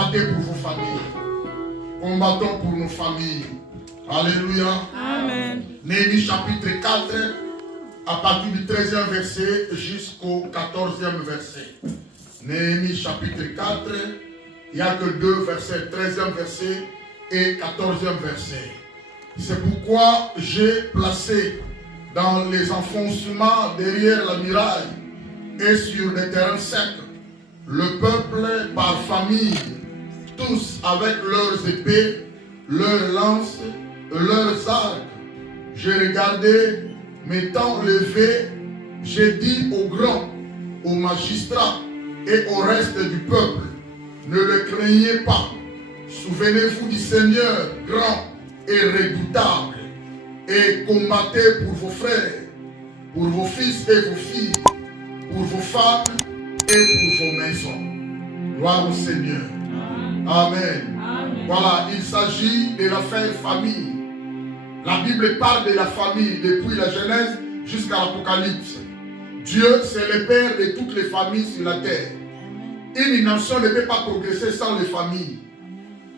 combattez pour vos familles. Combattons pour nos familles. Alléluia. Amen. Néhémie chapitre 4, à partir du 13e verset jusqu'au 14e verset. Néhémie chapitre 4, il n'y a que deux versets, 13e verset et 14e verset. C'est pourquoi j'ai placé dans les enfoncements derrière la muraille et sur des terrains secs le peuple par famille, tous avec leurs épées, leurs lances, leurs arcs. J'ai regardé, m'étant levé, j'ai dit aux grands, aux magistrats et au reste du peuple, ne le craignez pas. Souvenez-vous du Seigneur grand et redoutable et combattez pour vos frères, pour vos fils et vos filles, pour vos femmes et pour vos maisons. Gloire au Seigneur. Amen. Amen. Voilà, il s'agit de l'affaire famille. La Bible parle de la famille depuis la Genèse jusqu'à l'Apocalypse. Dieu, c'est le Père de toutes les familles sur la terre. Une nation ne peut pas progresser sans les familles.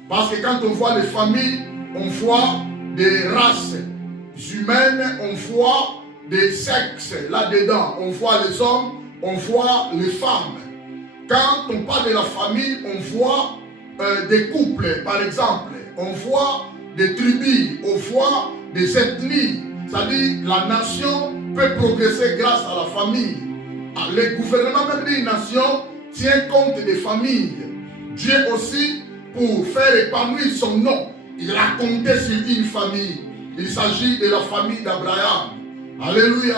Parce que quand on voit les familles, on voit des races humaines, on voit des sexes là-dedans. On voit les hommes, on voit les femmes. Quand on parle de la famille, on voit des couples, par exemple. On voit des tribus, on voit des ethnies. C'est-à-dire la nation peut progresser grâce à la famille. Le gouvernement même d'une nation tient compte des familles. Dieu aussi, pour faire épanouir son nom, il a compté sur une famille. Il s'agit de la famille d'Abraham. Alléluia.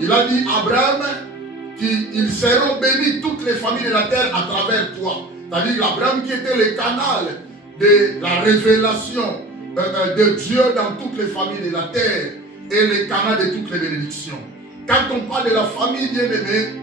Il a dit Abraham qu'ils seront bénis toutes les familles de la terre à travers toi. C'est-à-dire l'Abraham qui était le canal de la révélation de Dieu dans toutes les familles de la terre et le canal de toutes les bénédictions. Quand on parle de la famille bien-aimée,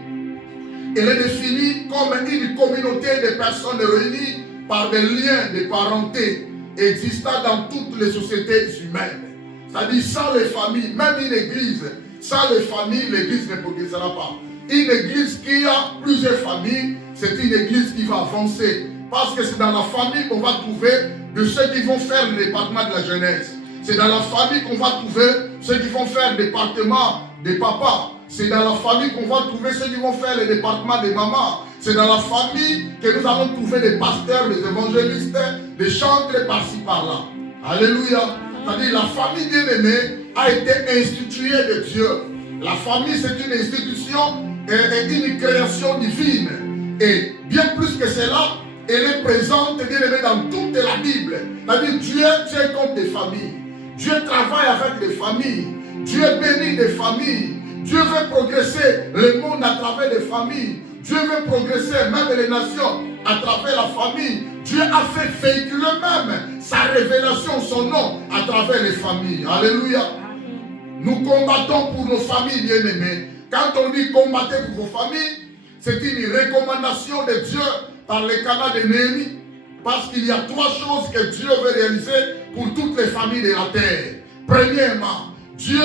elle est définie comme une communauté de personnes réunies par des liens de parenté existant dans toutes les sociétés humaines. C'est-à-dire sans les familles, même une église, sans les familles, l'église ne progressera pas. Une église qui a plusieurs familles, c'est une église qui va avancer. Parce que c'est dans la famille qu'on va trouver de ceux qui vont faire le département de la jeunesse. C'est dans la famille qu'on va trouver ceux qui vont faire le département des papas. C'est dans la famille qu'on va trouver ceux qui vont faire le département des mamans. C'est dans la famille que nous allons trouver des pasteurs, des évangélistes, des chantres par-ci par-là. Alléluia. C'est-à-dire la famille bien-aimée a été instituée de Dieu. La famille, c'est une institution et une création divine. Et bien plus que cela, elle est présente, bien-aimée, dans toute la Bible. C'est-à-dire Dieu tient compte des familles. Dieu travaille avec des familles. Dieu bénit des familles. Dieu veut progresser le monde à travers les familles. Dieu veut progresser même les nations à travers la famille. Dieu a fait véhiculer même sa révélation, son nom à travers les familles. Alléluia. Nous combattons pour nos familles bien-aimées. Quand on dit combattez pour vos familles, c'est une recommandation de Dieu par le canal de Néhémie. Parce qu'il y a trois choses que Dieu veut réaliser pour toutes les familles de la terre. Premièrement, Dieu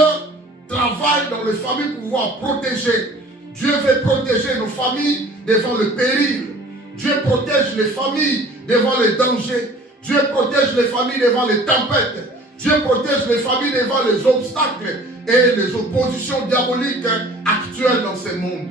travaille dans les familles pour pouvoir protéger. Dieu veut protéger nos familles devant le péril. Dieu protège les familles devant les dangers. Dieu protège les familles devant les tempêtes. Dieu protège les familles devant les obstacles et les oppositions diaboliques actuelles dans ce monde.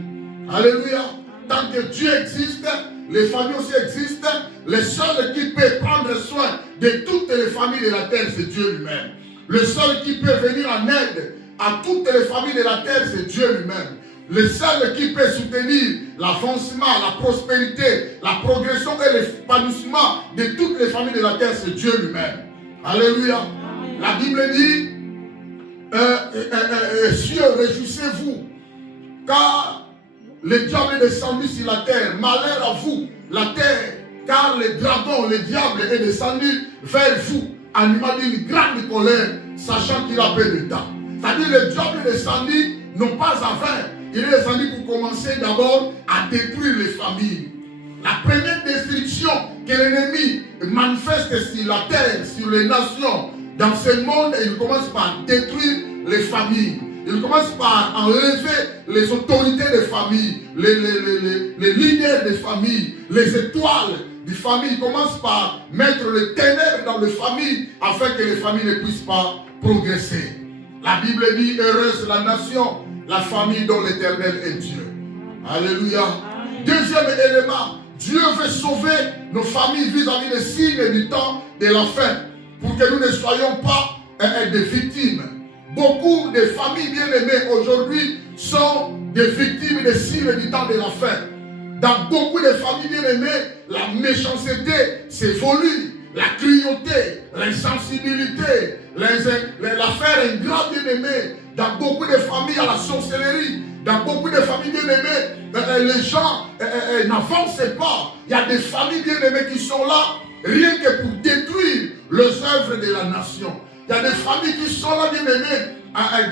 Alléluia. Tant que Dieu existe, les familles aussi existent. Le seul qui peut prendre soin de toutes les familles de la terre, c'est Dieu lui-même. Le seul qui peut venir en aide à toutes les familles de la terre, c'est Dieu lui-même. Le seul qui peut soutenir l'avancement, la prospérité, la progression et l'épanouissement de toutes les familles de la terre, c'est Dieu lui-même. Alléluia. La Bible dit, cieux, réjouissez-vous, car le diable est descendu sur la terre. Malheur à vous, la terre, car le dragon, le diable est descendu vers vous, animal d'une grande colère, sachant qu'il a peu de temps. C'est-à-dire le diable est descendu, non pas à vain. Il est descendu pour commencer d'abord à détruire les familles. La première destruction que l'ennemi manifeste sur la terre, sur les nations, dans ce monde, il commence par détruire les familles. Il commence par enlever les autorités des familles, les leaders des familles, les étoiles des familles. Il commence par mettre le ténèbre dans les familles afin que les familles ne puissent pas progresser. La Bible dit, heureuse la nation, la famille dont l'Éternel est Dieu. Alléluia. Deuxième élément, Dieu veut sauver nos familles vis-à-vis des signes du temps de la fin, pour que nous ne soyons pas des victimes. Beaucoup de familles bien-aimées aujourd'hui sont des victimes des signes du temps de la fin. Dans beaucoup de familles bien-aimées, la méchanceté s'évolue, la cruauté, l'insensibilité, l'affaire ingrat bien-aimée. Dans beaucoup de familles, à la sorcellerie. Dans beaucoup de familles bien-aimées, les gens n'avancent pas. Il y a des familles bien-aimées qui sont là, rien que pour détruire les œuvres de la nation. Il y a des familles qui sont là, bien-aimées,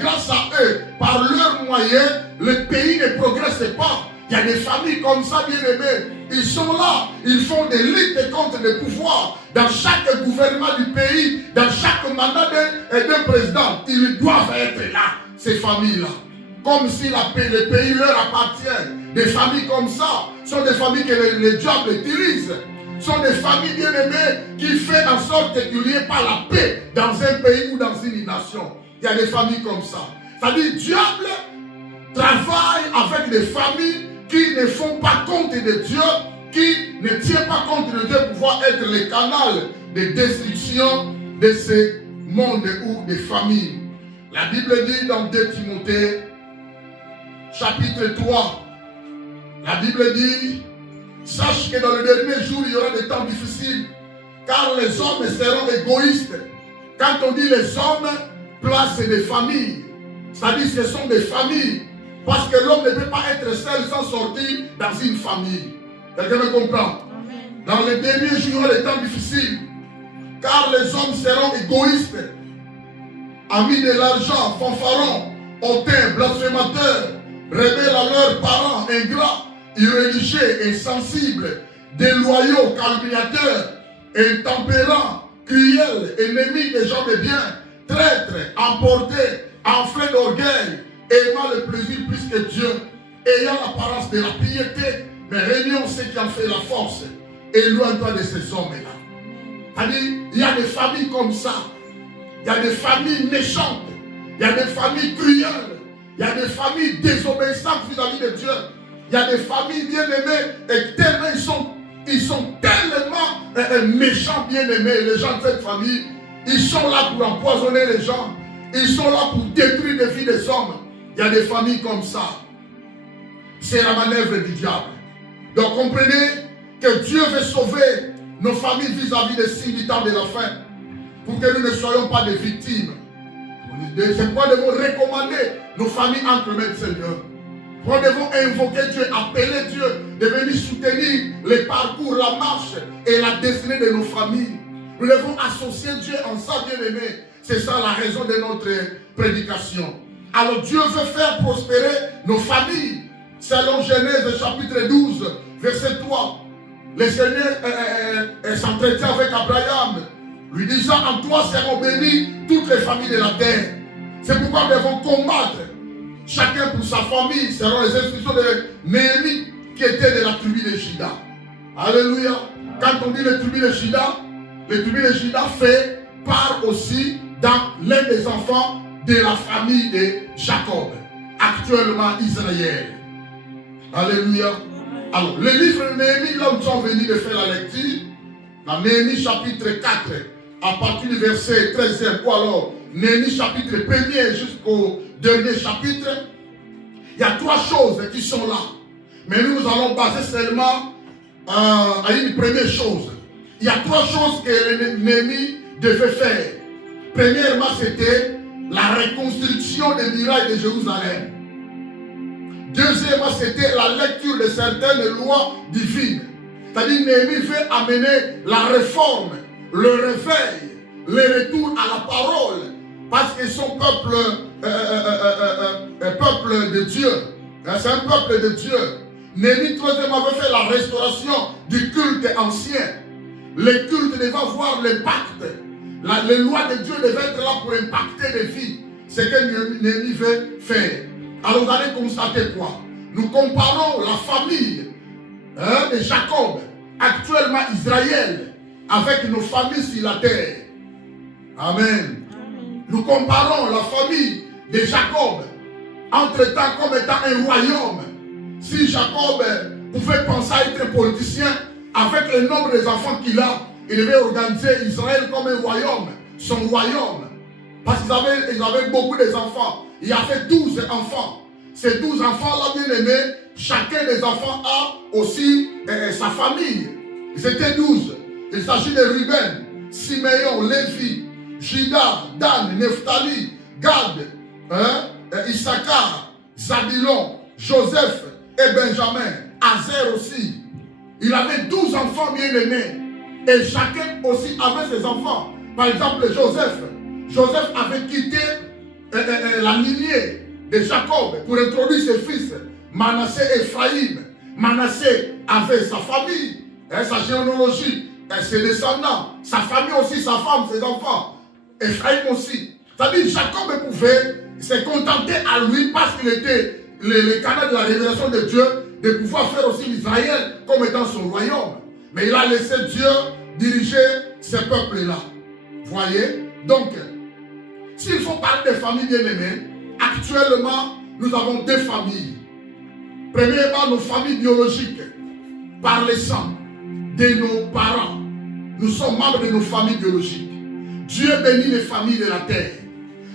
grâce à eux, par leurs moyens, le pays ne progresse pas. Il y a des familles comme ça, bien-aimées, ils sont là, ils font des luttes contre le pouvoir. Dans chaque gouvernement du pays, dans chaque mandat d'un président, ils doivent être là, ces familles-là. Comme si le pays leur appartient. Des familles comme ça sont des familles que le diable utilise. Sont des familles bien-aimées qui font en sorte qu'il n'y ait pas la paix dans un pays ou dans une nation. Il y a des familles comme ça. C'est-à-dire, le diable travaille avec des familles qui ne font pas compte de Dieu, qui ne tiennent pas compte de Dieu pour pouvoir être le canal de destruction de ce monde ou des familles. La Bible dit dans 2 Timothée, chapitre 3, la Bible dit, sache que dans le dernier jour, il y aura des temps difficiles, car les hommes seront égoïstes. Quand on dit les hommes, place des familles. C'est-à-dire ce sont des familles. Parce que l'homme ne peut pas être seul sans sortir dans une famille. Quelqu'un me comprend? Amen. Dans les derniers jours, il y aura des temps difficiles, car les hommes seront égoïstes, amis de l'argent, fanfarons, hautains, blasphémateurs, rebelles à leurs parents, ingrats, irréligieux, insensibles, déloyaux, calomniateurs, intempérants, cruels, ennemis des gens de bien, traîtres, emportés, enflés d'orgueil, aimant le plaisir plus que Dieu, ayant l'apparence de la piété, mais réunions ceux qui en fait la force. Éloigne-toi de ces hommes-là. C'est-à-dire, il y a des familles comme ça. Il y a des familles méchantes. Il y a des familles cruelles. Il y a des familles désobéissantes vis-à-vis de Dieu. Il y a des familles bien-aimées et tellement ils sont tellement méchants bien-aimés. Les gens de cette famille, ils sont là pour empoisonner les gens. Ils sont là pour détruire les vies des hommes. Il y a des familles comme ça. C'est la manœuvre du diable. Donc comprenez que Dieu veut sauver nos familles vis-à-vis des signes du temps de la fin. Pour que nous ne soyons pas des victimes. C'est pourquoi nous devons recommander nos familles entre les mains du Seigneur. Nous devons invoquer Dieu, appeler Dieu, de venir soutenir le parcours, la marche et la destinée de nos familles. Nous devons associer Dieu en ça, bien-aimé. C'est ça la raison de notre prédication. Alors Dieu veut faire prospérer nos familles. Selon Genèse chapitre 12, verset 3. Le Seigneur s'entretient avec Abraham, lui disant, en toi seront bénies toutes les familles de la terre. C'est pourquoi nous devons combattre. Chacun pour sa famille, selon les instructions de Néhémie, qui était de la tribu de Juda. Alléluia. Quand on dit le tribu de Juda fait part aussi dans l'un des enfants de la famille de Jacob, actuellement Israël. Alléluia. Alors, le livre de Néhémie, là où nous sommes venus de faire la lecture, dans Néhémie chapitre 4, à partir du verset 13e, ou alors Néhémie chapitre 1er jusqu'au dernier chapitre, il y a 3 choses qui sont là. Mais nous allons baser seulement à une première chose. Il y a 3 choses que Néhémie devait faire. Premièrement, c'était la reconstruction des murailles de Jérusalem. Deuxièmement, c'était la lecture de certaines lois divines. C'est-à-dire, Néhémie veut amener la réforme, le réveil, le retour à la parole. Parce qu'ils sont peuple de Dieu. C'est un peuple de Dieu. Néhémie, troisièmement, veut faire la restauration du culte ancien. Le culte devait avoir l'impact. Les lois de Dieu devaient être là pour impacter les vies. C'est ce que Néhémie veut faire. Alors vous allez constater quoi? Nous comparons la famille de Jacob actuellement Israël avec nos familles sur la terre. Amen. Nous comparons la famille de Jacob entre-temps comme étant un royaume. Si Jacob pouvait penser à être politicien, avec le nombre des enfants qu'il a, il devait organiser Israël comme un royaume, son royaume. Parce qu'ils avaient beaucoup d'enfants. Il a fait 12 enfants. Ces 12 enfants-là, bien aimés, chacun des enfants a aussi sa famille. Ils étaient 12. Il s'agit de Ruben, Siméon, Lévi, Juda, Dan, Nephtali, Gad, Issachar, Zabulon, Joseph et Benjamin, Azer aussi. Il avait 12 enfants bien-aimés. Et chacun aussi avait ses enfants. Par exemple, Joseph avait quitté la lignée de Jacob pour introduire ses fils, Manassé et Ephraïm. Manassé avait sa famille, sa généalogie, ses descendants, sa famille aussi, sa femme, ses enfants. Ephraïm aussi. C'est-à-dire Jacob pouvait se contenter à lui parce qu'il était le canal de la révélation de Dieu de pouvoir faire aussi Israël comme étant son royaume. Mais il a laissé Dieu diriger ce peuple-là. Voyez? Donc, s'il faut parler des familles bien-aimées, actuellement, nous avons deux familles. Premièrement, nos familles biologiques, par le sang de nos parents. Nous sommes membres de nos familles biologiques. Dieu bénit les familles de la terre.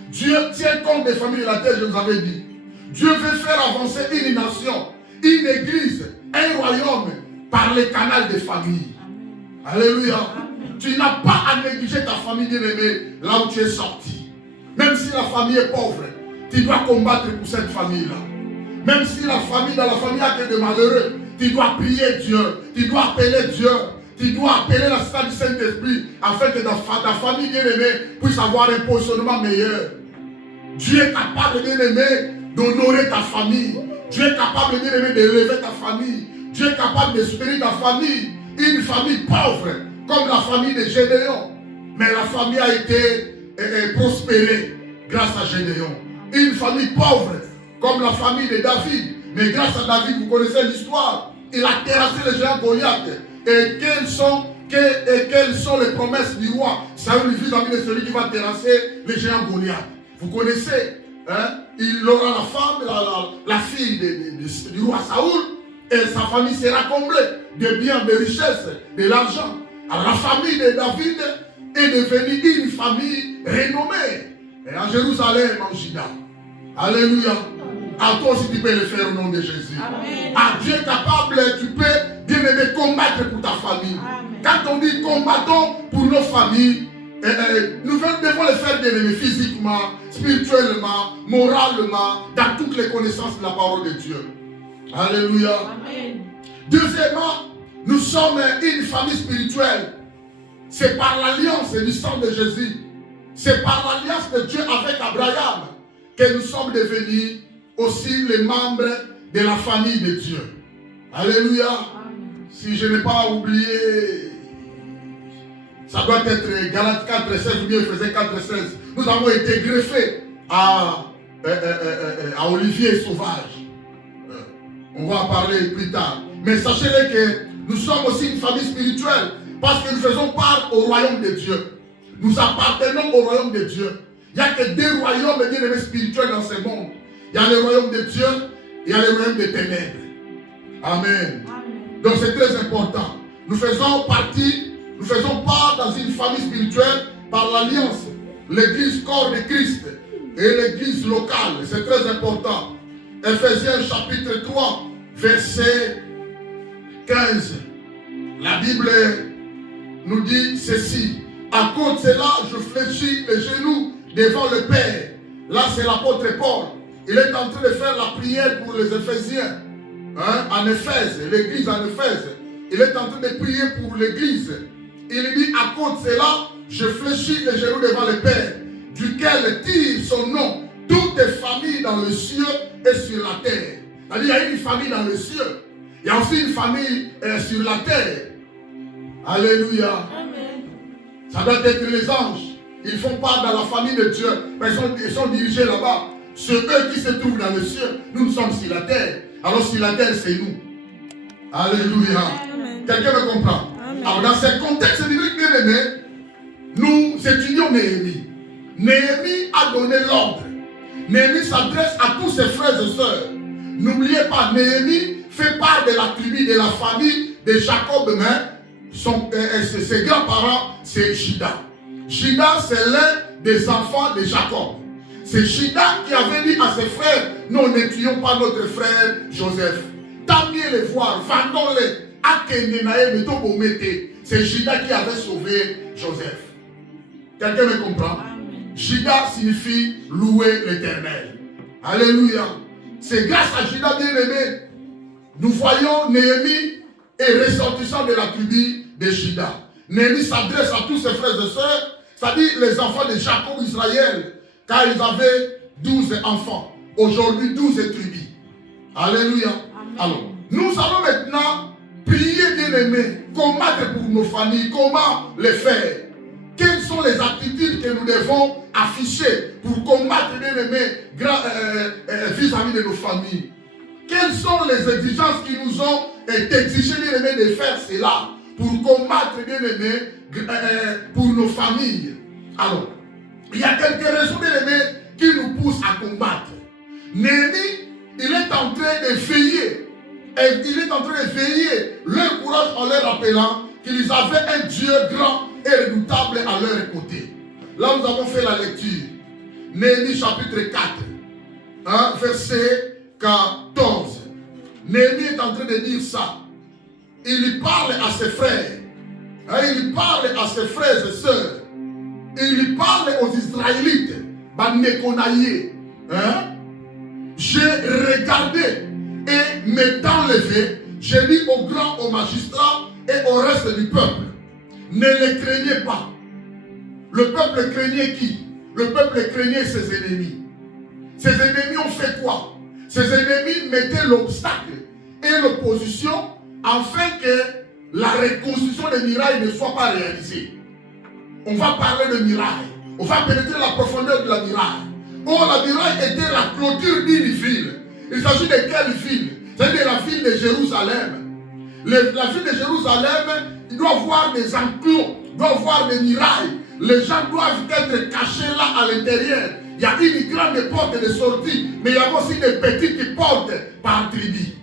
Dieu tient compte des familles de la terre, je vous avais dit. Dieu veut faire avancer une nation, une église, un royaume par le canal des familles. Alléluia. Tu n'as pas à négliger ta famille bien-aimée là où tu es sorti. Même si la famille est pauvre, tu dois combattre pour cette famille-là. Même si dans la famille a que des malheureux, tu dois prier Dieu, tu dois appeler Dieu, tu dois appeler la salle du Saint-Esprit afin que ta famille bien-aimée puisse avoir un positionnement meilleur. Dieu est capable, bien-aimé, d'honorer ta famille. Dieu est capable, bien-aimé, d'élever ta famille. Dieu est capable de soutenir ta famille. Une famille pauvre, comme la famille de Gédéon. Mais la famille a été prospérée grâce à Gédéon. Une famille pauvre, comme la famille de David. Mais grâce à David, vous connaissez l'histoire. Il a terrassé le géant Goliath. Et quelles sont les promesses du roi? Saül, le fils ami de celui qui va terrasser le géant Goliath. Vous connaissez, hein? Il aura la femme, la fille du roi Saül, et sa famille sera comblée de biens, de richesses, de l'argent. Alors la famille de David est devenue une famille renommée. Et à Jérusalem, en Juda. Alléluia. À toi aussi tu peux le faire au nom de Jésus. Amen. À Dieu capable, tu peux bien aimer combattre pour ta famille. Amen. Quand on dit combattons pour nos familles, nous devons le faire bien aimer physiquement, spirituellement, moralement, dans toutes les connaissances de la parole de Dieu. Alléluia. Amen. Deuxièmement, nous sommes une famille spirituelle. C'est par l'alliance du sang de Jésus. C'est par l'alliance de Dieu avec Abraham que nous sommes devenus aussi les membres de la famille de Dieu. Alléluia. Amen. Si je n'ai pas oublié, ça doit être Galates 4,16 ou bien Ephésiens 4,16. Nous avons été greffés à Olivier Sauvage. On va en parler plus tard. Mais sachez-le que nous sommes aussi une famille spirituelle parce que nous faisons part au royaume de Dieu. Nous appartenons au royaume de Dieu. Il n'y a que deux royaumes bien-aimés spirituels dans ce monde. Il y a le royaume de Dieu et il y a le royaume des ténèbres. Amen. Amen. Donc c'est très important. Nous faisons part dans une famille spirituelle par l'alliance. L'église corps de Christ et l'église locale. C'est très important. Ephésiens chapitre 3, verset 15. La Bible nous dit ceci. À cause de cela, je fléchis les genoux devant le Père. Là, c'est l'apôtre Paul. Il est en train de faire la prière pour les Éphésiens. En Éphèse, l'église en Éphèse. Il est en train de prier pour l'église. Il dit, à cause de cela, je fléchis les genoux devant le Père, duquel tire son nom toutes les familles dans le ciel et sur la terre. C'est-à-dire, il y a une famille dans le ciel. Il y a aussi une famille sur la terre. Alléluia. Amen. Ça doit être les anges. Ils font part dans la famille de Dieu. Ils sont dirigés là-bas. C'est eux qui se trouvent dans le ciel. Nous sommes sur la terre. Alors sur la terre, c'est nous. Alléluia. Amen. Quelqu'un me comprend? Amen. Alors dans ce contexte biblique bien aimé, nous étudions Néhémie. Néhémie a donné l'ordre. Néhémie s'adresse à tous ses frères et sœurs. N'oubliez pas, Néhémie fait part de la tribu, de la famille de Jacob, mais ses grands-parents, c'est Juda. Juda, c'est l'un des enfants de Jacob. C'est Juda qui avait dit à ses frères, nous n'étudions pas notre frère Joseph. Tant mieux les voir, vendons-les. C'est Juda qui avait sauvé Joseph. Quelqu'un me comprend? Juda signifie louer l'Éternel. Alléluia. C'est grâce à Juda bien-aimé, nous voyons Néhémie est ressortissant de la tribu de Juda. Néhémie s'adresse à tous ses frères et sœurs, c'est-à-dire les enfants de Jacob Israël, car ils avaient 12 enfants. Aujourd'hui, 12 tribus. Alléluia. Amen. Alors, nous allons maintenant prier, bien-aimés, combattre pour nos familles, comment les faire. Quelles sont les attitudes que nous devons afficher pour combattre, bien-aimés, vis-à-vis de nos familles? Quelles sont les exigences qui nous ont exigées, bien-aimés, de faire cela pour combattre, bien-aimés, pour nos familles? Alors, il y a quelques raisons, bien-aimés, qui nous poussent à combattre. Néhémie, il est en train de veiller. Et il est en train de veiller leur courage en leur rappelant qu'ils avaient un Dieu grand et redoutable à leur côté. Là, nous avons fait la lecture. Néhémie chapitre 4, verset 14. Néhémie est en train de dire ça. Il parle à ses frères. Il parle à ses frères et sœurs. Il parle aux Israélites. J'ai regardé et m'étant levé, j'ai dit aux grands, aux magistrats et au reste du peuple, ne les craignez pas. Le peuple craignait qui? Le peuple craignait ses ennemis. Ses ennemis ont fait quoi? Ses ennemis mettaient l'obstacle et l'opposition afin que la reconstruction des murailles ne soit pas réalisée. On va parler de murailles. On va pénétrer la profondeur de la muraille. Oh, la muraille était la clôture d'une ville. Il s'agit de quelle ville? C'est-à-dire la ville de Jérusalem. La ville de Jérusalem, il doit voir des enclos, il doit voir des murailles. Les gens doivent être cachés là à l'intérieur. Il y a une grande porte de sortie, mais il y a aussi des petites portes par tribu.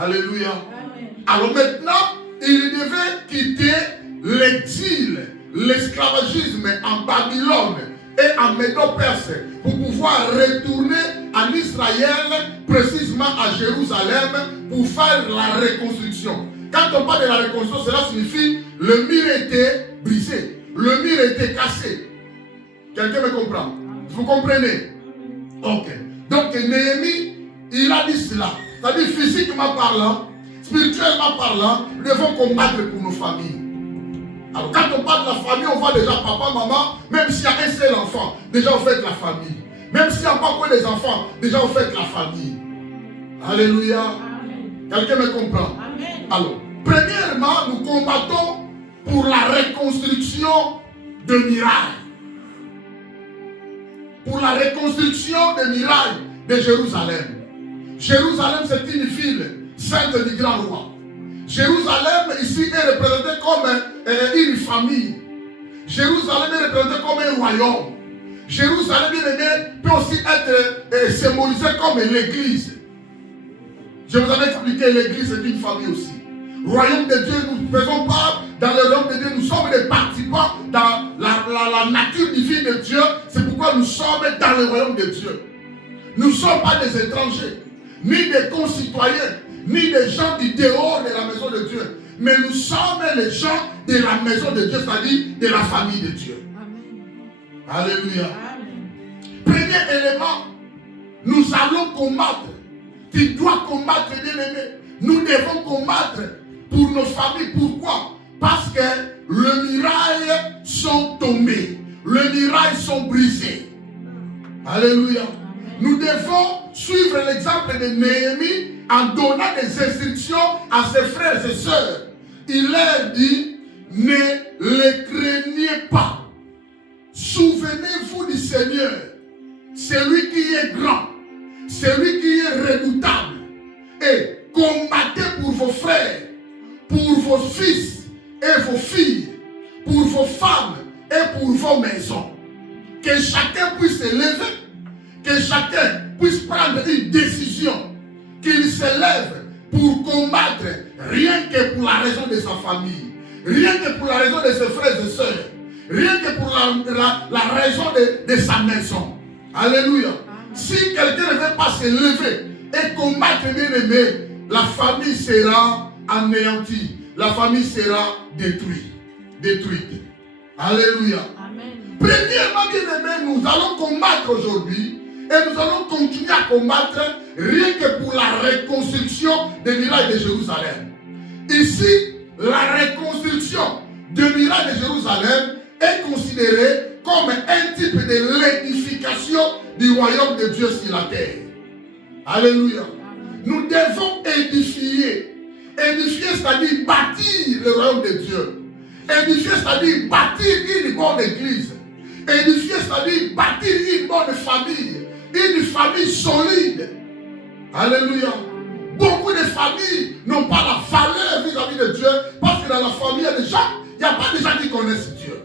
Alléluia. Amen. Alors maintenant, il devait quitter l'exil, l'esclavagisme en Babylone et en Médo-Perse pour pouvoir retourner en Israël, précisément à Jérusalem, pour faire la reconstruction. Quand on parle de la reconstruction, cela signifie le mur était brisé, le mur était cassé. Quelqu'un me comprend? Vous comprenez? Ok. Donc Néhémie, il a dit cela. C'est-à-dire physiquement parlant, spirituellement parlant, nous devons combattre pour nos familles. Alors quand on parle de la famille, on voit déjà papa, maman, même s'il y a un seul enfant, déjà on fait la famille. Même s'il n'y a pas que les enfants, déjà on fait la famille. Alléluia. Amen. Quelqu'un me comprend? Amen. Alors, premièrement, nous combattons pour la reconstruction de murailles. Pour la reconstruction des murailles de Jérusalem. Jérusalem, c'est une ville sainte du grand roi. Jérusalem, ici, est représenté comme une famille. Jérusalem est représenté comme un royaume. Jérusalem, peut aussi être symbolisé comme l'église. Je vous avais expliqué, l'église est une famille aussi. Royaume de Dieu, nous faisons part dans le royaume de Dieu. Nous sommes des participants dans la nature divine de Dieu. C'est pourquoi nous sommes dans le royaume de Dieu. Nous ne sommes pas des étrangers, ni des concitoyens, ni des gens du dehors de la maison de Dieu. Mais nous sommes les gens de la maison de Dieu, c'est-à-dire de la famille de Dieu. Amen. Alléluia. Amen. Premier élément, nous allons combattre. Tu dois combattre, bien-aimé. Nous devons combattre pour nos familles. Pourquoi? Parce que les murailles sont tombées. Les murailles sont brisées. Alléluia. Nous devons suivre l'exemple de Néhémie en donnant des instructions à ses frères et sœurs. Il leur dit, ne les craignez pas. Souvenez-vous du Seigneur. C'est lui qui est grand. C'est lui qui est redoutable. Et combattez pour vos frères, pour pour vos femmes et pour vos maisons. Que chacun puisse se lever, que chacun puisse prendre une décision, qu'il se lève pour combattre rien que pour la raison de sa famille, rien que pour la raison de ses frères et sœurs, rien que pour la raison de sa maison. Alléluia. Si quelqu'un ne veut pas se lever et combattre, bien aimé, la famille sera anéantie, la famille sera détruite. Alléluia. Amen. Premièrement, bien aimé, nous allons combattre aujourd'hui et nous allons continuer à combattre rien que pour la reconstruction des murailles de Jérusalem. Ici, la reconstruction des murailles de Jérusalem est considérée comme un type de l'édification du royaume de Dieu sur la terre. Alléluia. Nous devons édifier. Édifier, c'est-à-dire bâtir le royaume de Dieu. Édifier, c'est-à-dire bâtir une bonne église. Édifier, c'est-à-dire bâtir une bonne famille. Une famille solide. Alléluia. Beaucoup de familles n'ont pas la valeur vis-à-vis de Dieu parce que dans la famille, il n'y a pas de gens qui connaissent Dieu.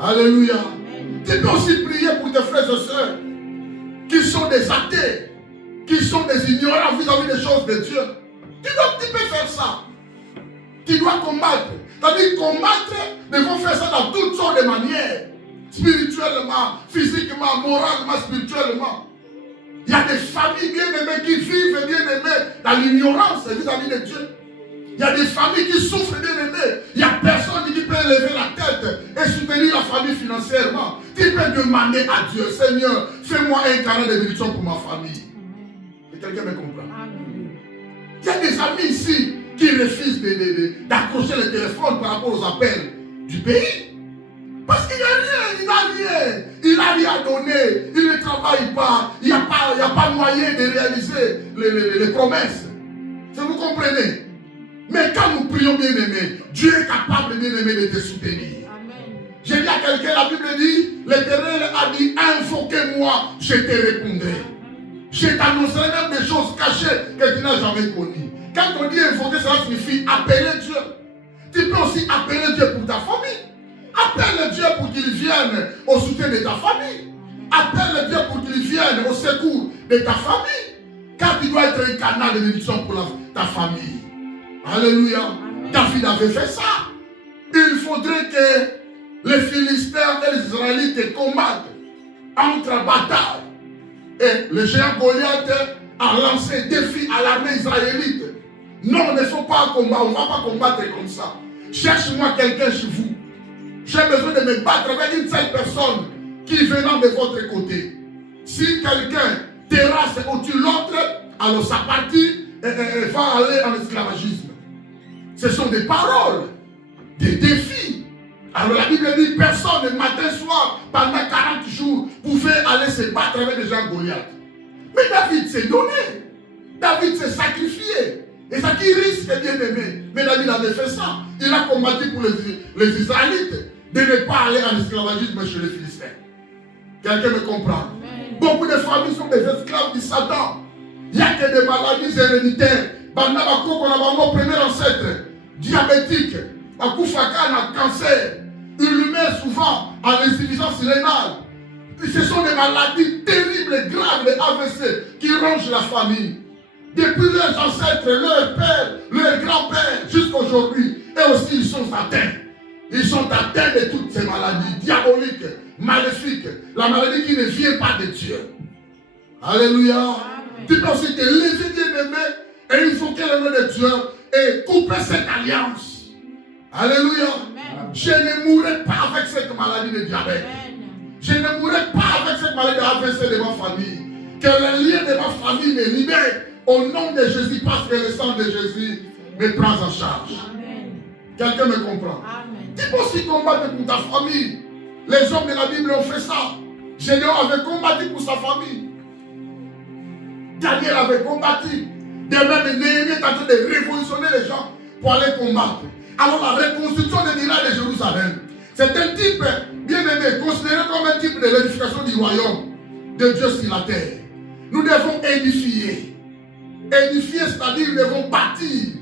Alléluia. Tu peux aussi prier pour tes frères et sœurs qui sont des athées, qui sont des ignorants vis-à-vis des choses de Dieu. Tu peux faire ça. Tu dois combattre. C'est-à-dire combattre, devons faire ça dans toutes sortes de manières. Spirituellement, physiquement, moralement, spirituellement. Il y a des familles bien-aimées qui vivent bien-aimées dans l'ignorance vis-à-vis de Dieu. Il y a des familles qui souffrent bien-aimées. Il n'y a personne qui peut lever la tête et soutenir la famille financièrement. Tu peux demander à Dieu, Seigneur, fais-moi un canal de bénédiction pour ma famille. Et quelqu'un me comprend. Il y a des amis ici qui refusent d'accrocher le téléphone par rapport aux appels du pays. Parce qu'il n'y a rien, il n'a rien à donner, il ne travaille pas, il n'y a pas moyen de réaliser les promesses. Vous comprenez? Mais quand nous prions bien-aimé, Dieu est capable bien-aimé de te soutenir. Amen. J'ai dit à quelqu'un, la Bible dit, l'Éternel a dit, invoquez-moi, je te répondrai. Je t'annoncerai même des choses cachées que tu n'as jamais connues. Quand on dit invoquer, cela signifie appeler Dieu. Tu peux aussi appeler Dieu pour ta famille. Appelle Dieu pour qu'il vienne au soutien de ta famille. Appelle Dieu pour qu'il vienne au secours de ta famille. Car tu dois être un canal de bénédiction pour ta famille. Alléluia. Amen. David avait fait ça. Il faudrait que les Philistins et les Israélites combattent entre batailles. Et le géant Goliath a lancé un défi à l'armée israélite. Non, il ne faut pas combattre, on ne va pas combattre comme ça. Cherche-moi quelqu'un chez vous. J'ai besoin de me battre avec une seule personne qui venant de votre côté. Si quelqu'un terrasse ou tue l'autre, alors sa partie va aller en esclavagisme. Ce sont des paroles, des défis. Alors la Bible dit, personne, matin, soir, pendant 40 jours, pouvait aller se battre avec les gens Goliath. Mais David s'est donné. David s'est sacrifié. Et ça qui risque bien aimé. Mais David avait fait ça. Il a combattu pour les Israélites de ne pas aller en esclavagisme chez les Philistins. Quelqu'un me comprend? Amen. Beaucoup de familles sont des esclaves du Satan. Il n'y a que des maladies héréditaires. Bandabako, qu'on a mon premier ancêtre, diabétique, à Koufakana, cancer, il meurt souvent en insuffisance rénale. Ce sont des maladies terribles et graves, les AVC, qui rongent la famille. Depuis leurs ancêtres, leurs pères, leurs grands-pères, jusqu'à aujourd'hui. Et aussi, ils sont atteints. Ils sont atteints de toutes ces maladies diaboliques, maléfiques. La maladie qui ne vient pas de Dieu. Alléluia. Amen. Tu peux aussi te lever bien aimé et il faut que le nom de Dieu et couper cette alliance. Alléluia. Amen. Je ne mourrai pas avec cette maladie de diabète. Amen. Je ne mourrai pas avec cette maladie de AVC de ma famille. Que le lien de ma famille me libère au nom de Jésus parce que le sang de Jésus me prend en charge. Amen. Quelqu'un me comprend? Amen. Tu peux aussi combattre pour ta famille. Les hommes de la Bible ont fait ça. Gédéon avait combattu pour sa famille. Daniel avait combattu. De même, Néhémie est en train de révolutionner les gens pour aller combattre. Alors la reconstruction des murailles de Jérusalem, c'est un type, bien aimé, considéré comme un type de l'édification du royaume de Dieu sur la terre. Nous devons édifier. Édifier, c'est-à-dire nous devons bâtir.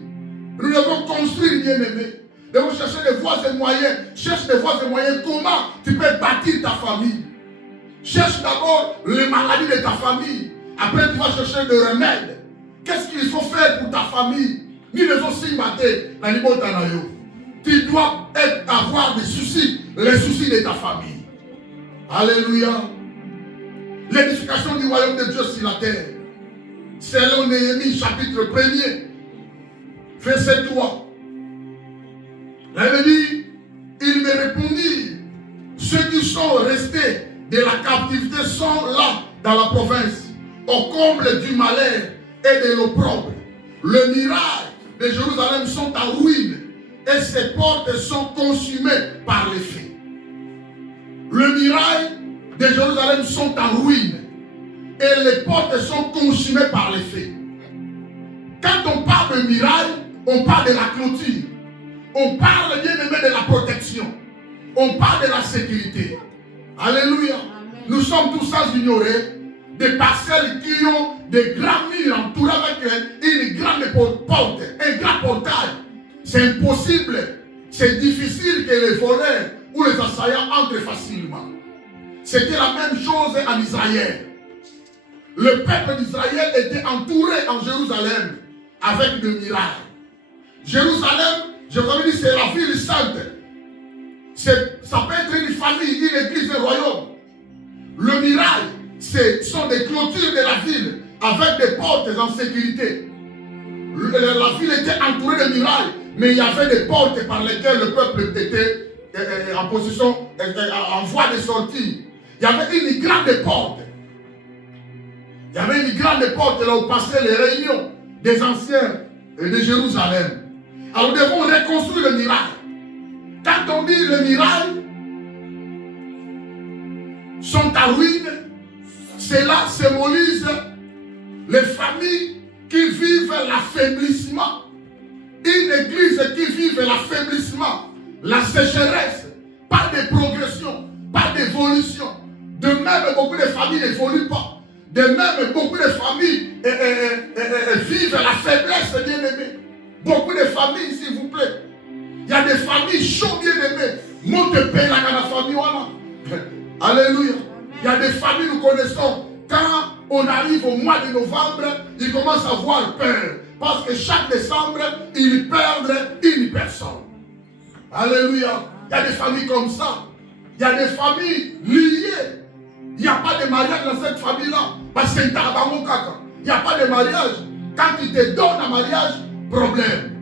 Nous devons construire, bien aimé. devons chercher des voies et moyens. Cherche des voies et moyens. Comment tu peux bâtir ta famille? Cherche d'abord les maladies de ta famille. Après, tu vas chercher des remèdes. Qu'est-ce qu'il faut faire pour ta famille? Ni les aussi matés, la libotanayo. Tu dois avoir des soucis, les soucis de ta famille. Alléluia. L'édification du royaume de Dieu sur la terre. Selon Néhémie, chapitre 1er, verset 3. La Bible dit, il me répondit, ceux qui sont restés de la captivité sont là dans la province, au comble du malheur et de l'opprobre. Le miracle de Jérusalem sont en ruine et ses portes sont consumées par les feux. Le miracle de Jérusalem sont en ruine et les portes sont consumées par les feux. Quand on parle de miracle, on parle de la clôture. On parle bien aimé de la protection. On parle de la sécurité. Alléluia. Amen. Nous sommes tous sans ignorer des parcelles qui ont des grands murs entourés avec une grande porte, un grand portail. C'est impossible. C'est difficile que les voleurs ou les assaillants entrent facilement. C'était la même chose en Israël. Le peuple d'Israël était entouré en Jérusalem avec des miracles. Jérusalem, je vous avais dit, c'est la ville sainte. Ça peut être une famille, une église, un royaume. Le miracle, ce sont des clôtures de la ville avec des portes en sécurité. La ville était entourée de murailles, mais il y avait des portes par lesquelles le peuple était en position, en voie de sortie. Il y avait une grande porte. Il y avait une grande porte là où passaient les réunions des anciens de Jérusalem. Alors nous devons reconstruire le miracle. Quand on dit le miracle sont en ruine, cela symbolise les familles qui vivent l'affaiblissement. Une église qui vit l'affaiblissement, la sécheresse, pas de progression, pas d'évolution. De même, beaucoup de familles n'évoluent pas. De même, beaucoup de familles vivent la faiblesse, bien aimés. Beaucoup de familles, s'il vous plaît. Il y a des familles chaudes, bien aimées. Monte paix là dans la famille. Alléluia. Il y a des familles, nous connaissons. Quand on arrive au mois de novembre, ils commencent à avoir peur. Parce que chaque décembre, ils perdent une personne. Alléluia. Il y a des familles comme ça. Il y a des familles liées. Il n'y a pas de mariage dans cette famille-là. Parce que il n'y a pas de mariage. Quand ils te donnent un mariage, problème.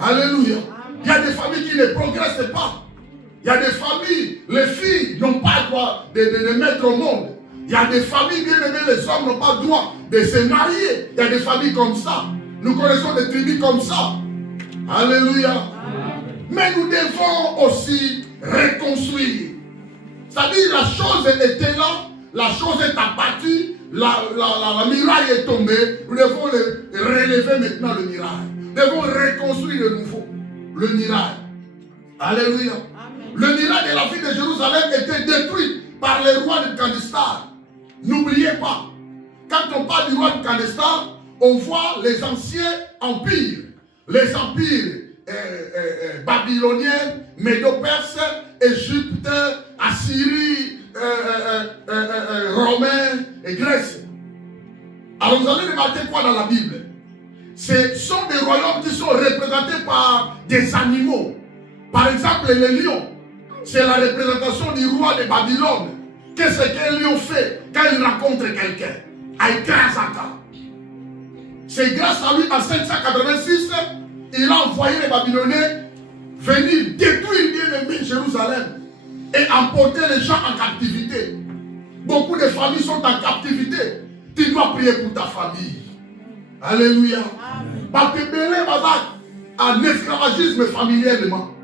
Alléluia. Il y a des familles qui ne progressent pas. Il y a des familles, les filles n'ont pas le droit de mettre au monde. Il y a des familles, bien aimées, les hommes n'ont pas le droit de se marier. Il y a des familles comme ça. Nous connaissons des tribus comme ça. Alléluia. Amen. Mais nous devons aussi reconstruire. C'est-à-dire la chose était là, la chose est abattue, la muraille est tombée. Nous devons relever maintenant le miracle. Nous devons reconstruire de nouveau le miracle. Alléluia. Amen. Le miracle de la ville de Jérusalem était détruit par les rois de Kandistar. N'oubliez pas, quand on parle du roi de Kandistar, on voit les anciens empires. Les empires babyloniens, médo-perses, Égypte, Assyrie, Romains et Grèce. Alors vous allez remarquer quoi dans la Bible? Ce sont des royaumes qui sont représentés par des animaux. Par exemple, les lions, c'est la représentation du roi de Babylone. Qu'est-ce qu'un lion fait quand il rencontre quelqu'un? C'est grâce à lui, en 586, il a envoyé les Babyloniens venir détruire bien aimé Jérusalem et emporter les gens en captivité. Beaucoup de familles sont en captivité. Tu dois prier pour ta famille. Alléluia. Parce que Belé va en esclavagisme familialement.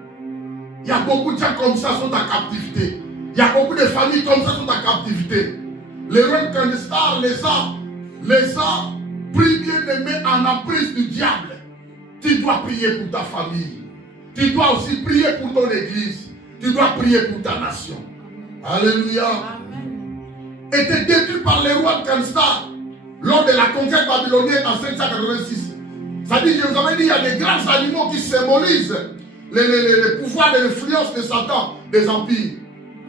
Il y a beaucoup de gens comme ça sont en captivité. Il y a beaucoup de familles comme ça sont en captivité. Les rois de Kandistar les a pris bien aimés en emprise du diable. Tu dois prier pour ta famille. Tu dois aussi prier pour ton église. Tu dois prier pour ta nation. Alléluia. Était détruit par les rois de Kandistar lors de la conquête babylonienne en 586. Ça dit, je vous avais dit, il y a des grands animaux qui symbolisent les pouvoirs de l'influence de Satan, des empires.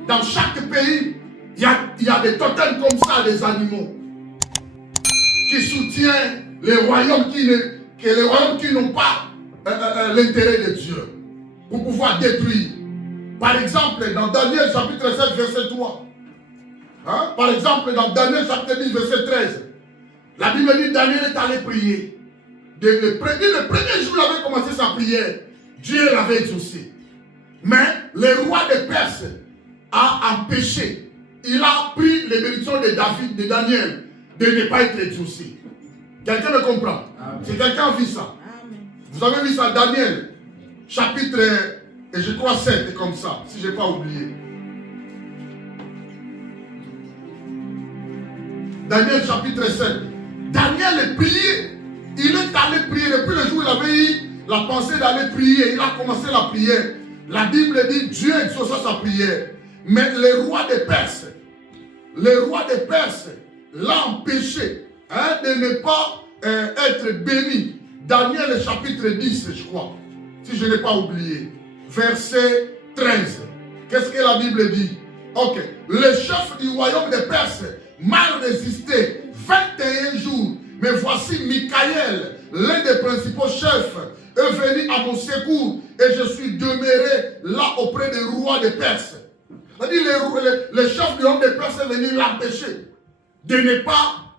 Dans chaque pays, il y a des totems comme ça, des animaux, qui soutiennent les royaumes qui n'ont pas l'intérêt de Dieu, pour pouvoir détruire. Par exemple, dans Daniel chapitre 7, verset 3. Hein? Par exemple, dans Daniel chapitre 10, verset 13. La Bible dit que Daniel est allé prier. Le premier jour, il avait commencé sa prière. Dieu l'avait exaucé. Mais le roi de Perse a empêché. Il a pris les bénédictions de David, de Daniel, de ne pas être exaucé. Quelqu'un me comprend? Si quelqu'un a vu ça. Amen. Vous avez vu ça, Daniel, chapitre, et je crois 7, comme ça, si je n'ai pas oublié. Daniel chapitre 7. Daniel est prié. Il est allé prier. Depuis le jour où il avait eu la pensée d'aller prier, il a commencé la prière. La Bible dit Dieu exauça sa prière. Mais le roi de Perse l'a empêché de ne pas être béni. Daniel chapitre 10, je crois. Si je n'ai pas oublié. Verset 13. Qu'est-ce que la Bible dit? Ok. Le chef du royaume de Perse m'a résisté 21 jours. Mais voici Michaël, l'un des principaux chefs, est venu à mon secours et je suis demeuré là auprès du roi de Perse. C'est-à-dire le chef du royaume de Perse est venu l'empêcher de ne pas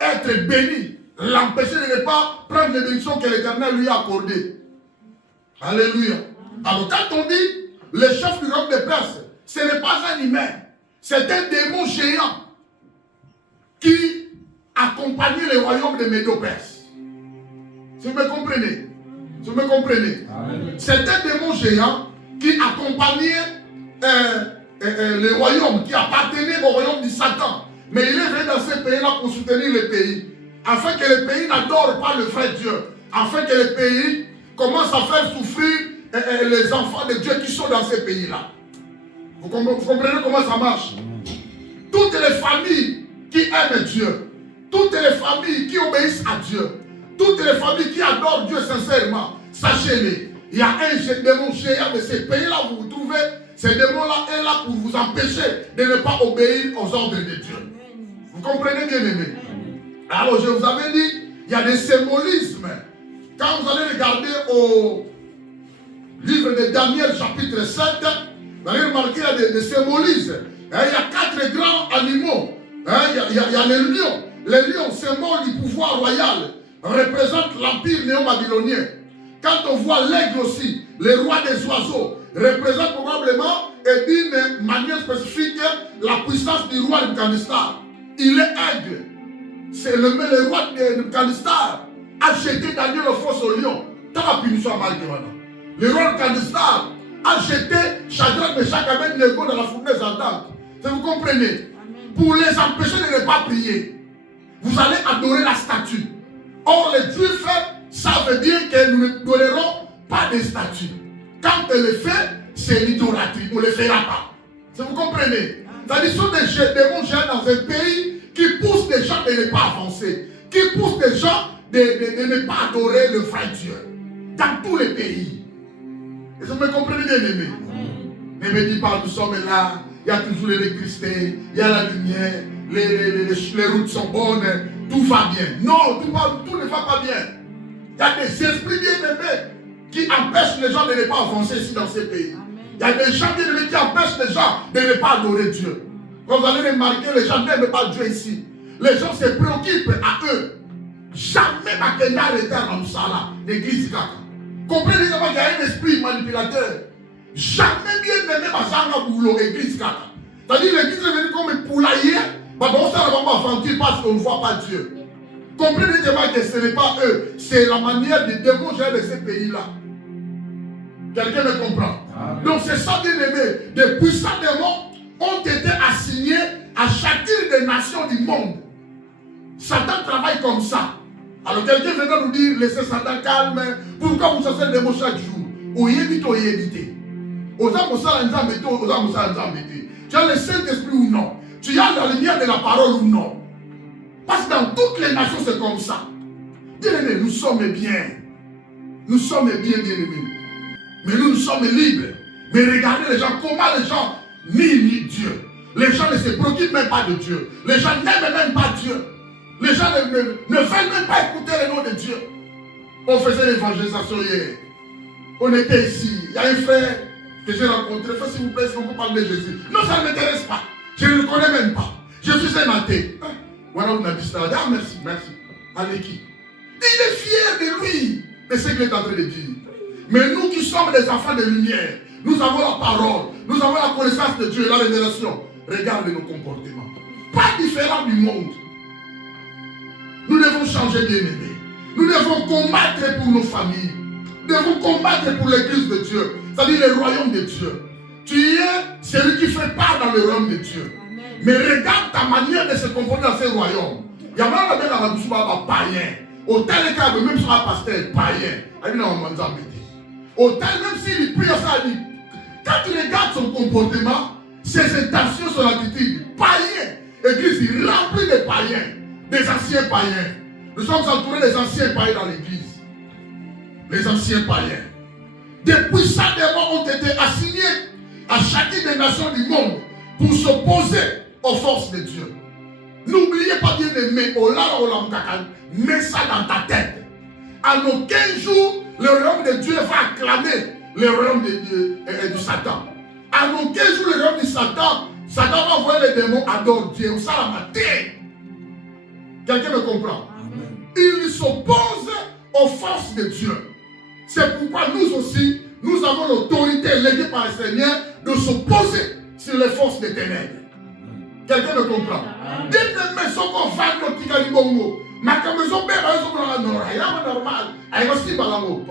être béni, l'empêcher de ne pas prendre les bénédictions que l'Éternel lui a accordées. Alléluia. Alors quand on dit le chef du royaume de Perse, ce n'est pas un humain, c'est un démon géant qui accompagnait le royaume de Médo-Perse. Si vous me comprenez? Si vous me comprenez? C'est un démon géant qui accompagnait le royaume, qui appartenait au royaume du Satan. Mais il est venu dans ce pays-là pour soutenir le pays, afin que le pays n'adore pas le vrai Dieu, afin que le pays commence à faire souffrir les enfants de Dieu qui sont dans ce pays-là. Vous comprenez comment ça marche? Toutes les familles qui aiment Dieu, toutes les familles qui obéissent à Dieu, toutes les familles qui adorent Dieu sincèrement, sachez-le, il y a un démon géant de ces pays-là où vous vous trouvez. Ce démon-là est là pour vous empêcher de ne pas obéir aux ordres de Dieu. Vous comprenez, bien aimé? Alors, je vous avais dit, il y a des symbolismes. Quand vous allez regarder au livre de Daniel, chapitre 7, vous allez remarquer qu'il y a des symbolismes. Il y a 4 grands animaux. Il y a les lions. Les lions, symbole du pouvoir royal, représentent l'empire néo-babylonien. Quand on voit l'aigle aussi, le roi des oiseaux, représente probablement et d'une manière spécifique la puissance du roi Nebuchadnezzar. Il est aigle. C'est le roi de Nebuchadnezzar a jeté Daniel au fosse au lion. T'as la punition à Malkevana. Le roi Nebuchadnezzar a jeté Shadrach, Meshach, Abednego dans la fournaise ardente. Vous comprenez? Amen. Pour les empêcher de ne pas prier, vous allez adorer la statue. Or, les Juifs savent bien que nous ne tolérons pas de statue. Quand on le fait, c'est l'idolâtrie. On ne le fera pas. Vous comprenez? C'est-à-dire que ce sont des démons géants dans un pays qui poussent les gens de ne pas avancer, qui poussent les gens de ne pas adorer le vrai Dieu. Dans tous les pays. Et vous me comprenez, bien aimé? Ne me dis pas, nous sommes là, il y a toujours l'électricité, il y a la lumière, les routes sont bonnes, tout va bien. Non, tout ne va pas bien. Il y a des esprits bien aimés qui empêchent les gens de ne pas avancer ici dans ces pays. Il y a des gens bien aimés qui empêchent les gens de ne pas adorer Dieu. Quand vous allez remarquer, les gens n'aiment pas Dieu ici. Les gens se préoccupent à eux. Jamais Makenda l'éternel en Moussala, l'église Kaka. Comprenez qu'il y a un esprit manipulateur. Jamais bien aimé Mazanga Boulot, l'église Kaka. C'est-à-dire l'église est venue comme un poulailler, on ne va pas aventure parce qu'on ne voit pas Dieu. Comprenez que ce n'est pas eux, c'est la manière de démontrer de ces pays-là. Quelqu'un me comprend? Donc c'est ça, bien aimé. Des puissants démons ont été assignés à chacune des nations du monde. Satan travaille comme ça. Alors quelqu'un vient nous dire, laissez Satan calme. Pourquoi vous chassez les démons chaque jour? Tu as le Saint-Esprit ou non? Tu as la lumière de la parole ou non? Parce que dans toutes les nations, c'est comme ça. Bien aimés, nous sommes bien. Nous sommes bien aimés. Mais nous sommes libres. Mais regardez les gens, comment les gens nient Dieu. Les gens ne se préoccupent même pas de Dieu. Les gens n'aiment même pas Dieu. Les gens ne veulent même pas écouter le nom de Dieu. On faisait l'évangélisation hier. On était ici. Il y a un frère que j'ai rencontré. Frère, s'il vous plaît, est-ce qu'on peut parler de Jésus? Non, ça ne m'intéresse pas. Je ne le connais même pas. Je suis un athée. Voilà, on a dit ça. Ah, merci, merci. Avec qui? Il est fier de lui, de ce qu'il est en train de dire. Mais nous qui sommes des enfants de lumière, nous avons la parole, nous avons la connaissance de Dieu, la révélation. Regardez nos comportements. Pas différents du monde. Nous devons changer, bien-aimés. Nous devons combattre pour nos familles. Nous devons combattre pour l'église de Dieu. C'est-à-dire le royaume de Dieu. Tu es celui qui fait part dans le royaume de Dieu. Amen. Mais regarde ta manière de se comporter dans ce royaume. Il y a même des païens. Autant les cas, même sur un pasteur païen. Autant même s'il prie ça, quand tu regardes son comportement, ses intentions, son attitude, païen. L'église est remplie de païens, des anciens païens. Nous sommes entourés des anciens païens dans l'église. Les anciens païens. Des puissants démons ont été assignés à chacune des nations du monde pour s'opposer aux forces de Dieu. N'oubliez pas, bien aimé, mets ça dans ta tête. En aucun jour, le royaume de Dieu va acclamer le royaume de Satan. En aucun jour, le royaume de Satan va envoyer les démons adorer Dieu. Ça la mater. Quelqu'un me comprend? Il s'oppose aux forces de Dieu. C'est pourquoi nous aussi, nous avons l'autorité léguée par le Seigneur de s'opposer sur les forces des ténèbres. Quelqu'un me comprend? Dès que mes maisons qu'on va dans le Tigalibongo, ma maison père, elle est normal. Elle est aussi balango.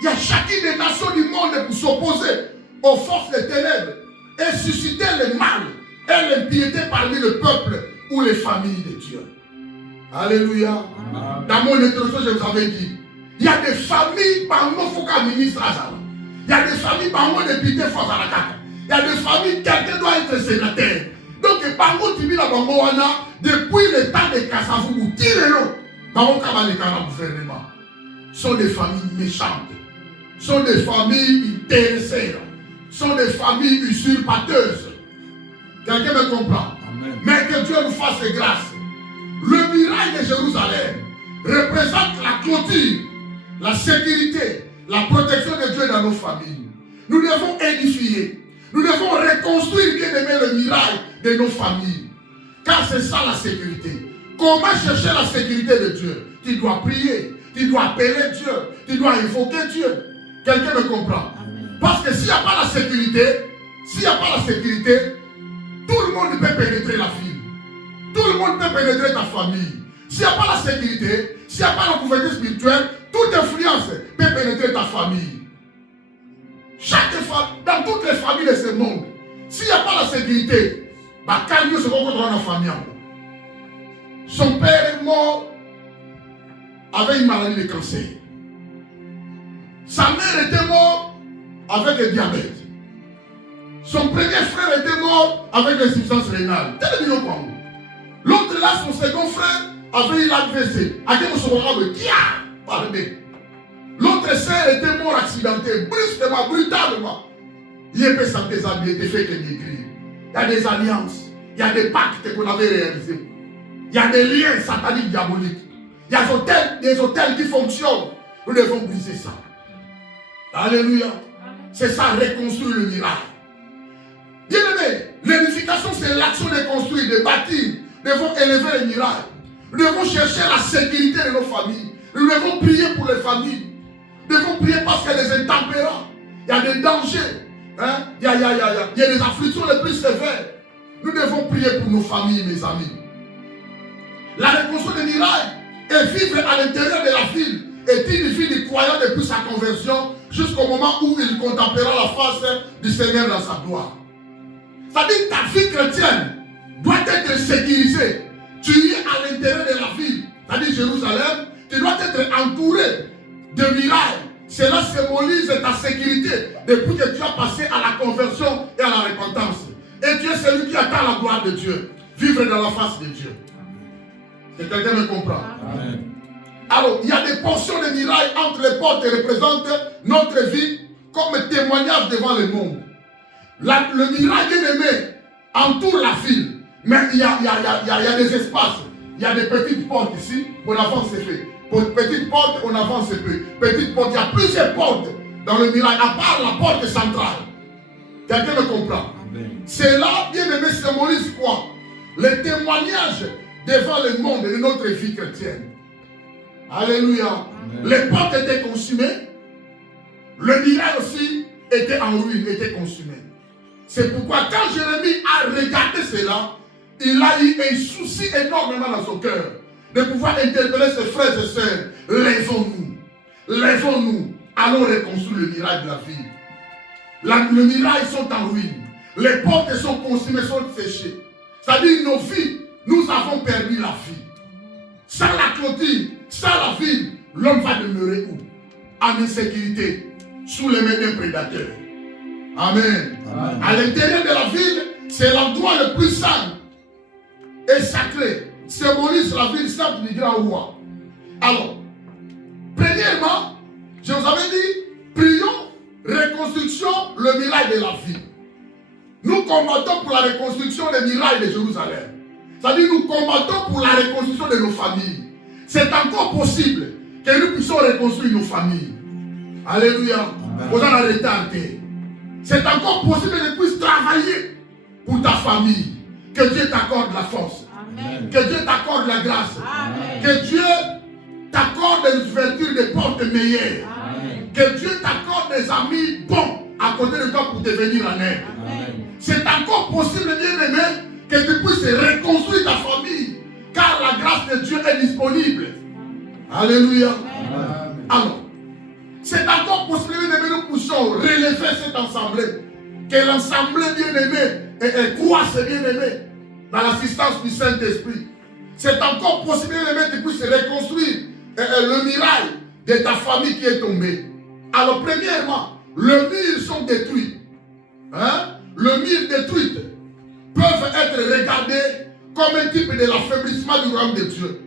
Il y a chacune des nations du monde pour s'opposer aux forces des ténèbres et susciter le mal et l'impiété parmi le peuple ou les familles de Dieu. Alléluia. Amen. Dans mon introduction, je vous avais dit, il y a des familles par moi, il faut qu'un ministre à. Il y a des familles par moi, député face à la carte. Il y a des familles, quelqu'un doit être sénateur. Donc, par moi, tu vis la Bangoana, depuis le temps de Kassavou, tirez-le. Bango Kabale Kana gouvernement. Sont des familles méchantes. Sont des familles intéressées. Sont des familles usurpateuses. Quelqu'un me comprend? Amen. Mais que Dieu nous fasse grâce. Le miracle de Jérusalem représente la clôture, la sécurité, la protection de Dieu dans nos familles. Nous devons édifier. Nous devons reconstruire, bien aimé, le miracle de nos familles. Car c'est ça la sécurité. Comment chercher la sécurité de Dieu? Tu dois prier, tu dois appeler Dieu, tu dois invoquer Dieu. Quelqu'un me comprend? Parce que s'il n'y a pas la sécurité, tout le monde peut pénétrer la ville. Tout le monde peut pénétrer ta famille. S'il n'y a pas la sécurité, s'il n'y a pas la couverture spirituelle, toute influence peut pénétrer ta famille. Dans toutes les familles de ce monde, s'il n'y a pas la sécurité, quand Dieu se rencontre dans la famille, son père est mort avec une maladie de cancer. Sa mère était morte avec le diabète. Son premier frère était mort avec l'insuffisance rénale. L'autre là, son second frère, avait eu l'AVC. L'autre sœur était mort accidentée, brusquement, brutalement. Il y a des amis, il y a des alliances, il y a des pactes qu'on avait réalisés. Il y a des liens sataniques diaboliques. Il y a des hôtels qui fonctionnent. Nous devons briser ça. Alléluia. C'est ça, reconstruire le miracle. Bien aimé, l'édification, c'est l'action de construire, de bâtir. Nous devons élever le miracle. Nous devons chercher la sécurité de nos familles. Nous devons prier pour les familles. Nous devons prier parce qu'il y a des intempérances. Il y a des dangers. Hein? Il y a des afflictions les plus sévères. Nous devons prier pour nos familles, mes amis. La reconstruction des miracles et vivre à l'intérieur de la ville est une vie du croyant depuis sa conversion jusqu'au moment où il contemplera la face du Seigneur dans sa gloire. C'est-à-dire que ta vie chrétienne doit être sécurisée. Tu es à l'intérieur de la ville, c'est-à-dire Jérusalem, tu dois être entouré de miracles. Cela symbolise ta sécurité depuis que tu as passé à la conversion et à la repentance. Et tu es celui qui attend la gloire de Dieu. Vivre dans la face de Dieu. Que quelqu'un me comprend. Amen. Alors, il y a des portions de mirailles entre les portes qui représentent notre vie comme témoignage devant le monde. Le mirail bien-aimé entoure la ville, mais il y a des espaces. Il y a des petites portes ici, on avance et fait. Pour petite porte, on avance un peu. Petite porte, il y a plusieurs portes dans le mirail, à part la porte centrale. Quelqu'un me comprend? Cela, bien-aimé, symbolise quoi? Le témoignage devant le monde de notre vie chrétienne. Alléluia. Amen. Les portes étaient consumées. Le mirail aussi était en ruine, était consumé. C'est pourquoi quand Jérémie a regardé cela, il a eu un souci énormément dans son cœur de pouvoir interpeller ses frères et sœurs. Lèvons-nous. Lèvons-nous. Allons reconstruire le mirail de la vie. Le mirail sont en ruine. Les portes sont consumées, sont séchées. C'est-à-dire nos vies, nous avons perdu la vie. Sans la clôture, sans la ville, l'homme va demeurer où? En insécurité, sous les mains d'un prédateur. Amen. Amen. À l'intérieur de la ville, c'est l'endroit le plus saint et sacré. Symbolise la ville sainte du grand roi. Alors, premièrement, je vous avais dit, prions, reconstruction, le mirail de la vie. Nous combattons pour la reconstruction des mirailles de Jérusalem. C'est-à-dire, nous combattons pour la reconstruction de nos familles. C'est encore possible que nous puissions reconstruire nos familles. Alléluia. Vous en avez retardé. C'est encore possible que tu puisses travailler pour ta famille. Que Dieu t'accorde la force. Amen. Que Dieu t'accorde la grâce. Amen. Que Dieu t'accorde des ouvertures de portes meilleures. Amen. Que Dieu t'accorde des amis bons à côté de toi pour te venir en aide. C'est encore possible, bien-aimé, que tu puisses reconstruire ta famille. Car la grâce de Dieu est disponible. Alléluia. Amen. Alors, c'est encore possible, bien-aimé, nous puissions relever cette assemblée. Que l'assemblée, bien-aimé, croisse, bien-aimé, dans l'assistance du Saint-Esprit. C'est encore possible, bien-aimé, que tu puisses reconstruire le mirail de ta famille qui est tombée. Alors, premièrement, les murs sont détruits. Hein? Le mur détruit peuvent être regardés comme un type de l'affaiblissement du royaume de Dieu.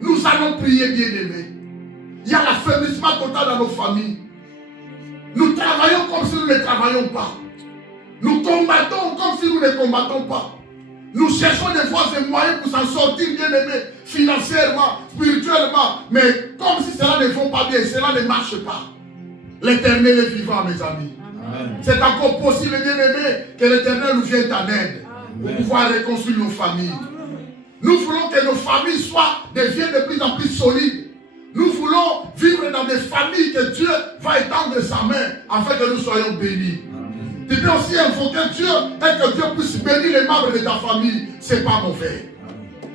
Nous allons prier, bien-aimés. Il y a l'affaiblissement total dans nos familles. Nous travaillons comme si nous ne travaillons pas. Nous combattons comme si nous ne combattons pas. Nous cherchons des voies et moyens pour s'en sortir, bien-aimés, financièrement, spirituellement. Mais comme si cela ne va pas bien, cela ne marche pas. L'Éternel est vivant, mes amis. C'est encore possible, bien-aimé, que l'Éternel nous vienne en aide pour pouvoir reconstruire nos familles. Nous voulons que nos familles deviennent de plus en plus solides. Nous voulons vivre dans des familles que Dieu va étendre sa main afin que nous soyons bénis. Tu peux aussi invoquer Dieu et que Dieu puisse bénir les membres de ta famille. Ce n'est pas mauvais.